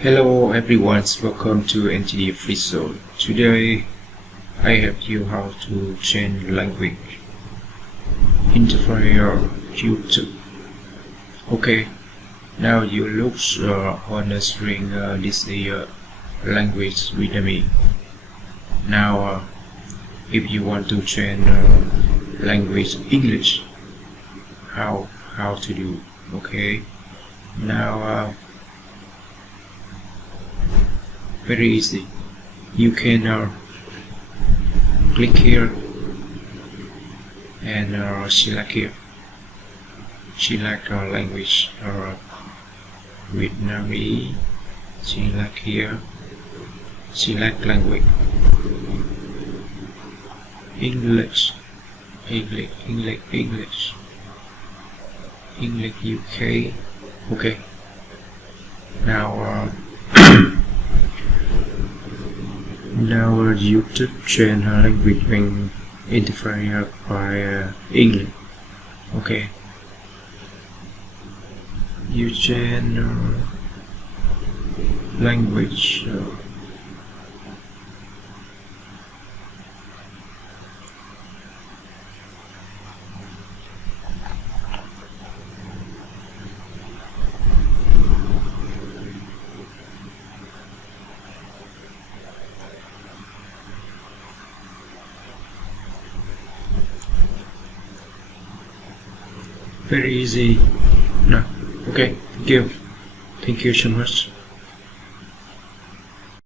Hello everyone, welcome to NTD Free Zone. Today I help you how to change language interfere YouTube. Okay, now you look on the screen. This is language with me. Now if you want to change language English, how to do? Okay, now very easy. You can click here and select here. Select language Vietnamese. Select here. Select language. English. English UK. Okay. Now now YouTube channel language being interfered by English. Okay, you change language very easy. No, okay, thank you so much.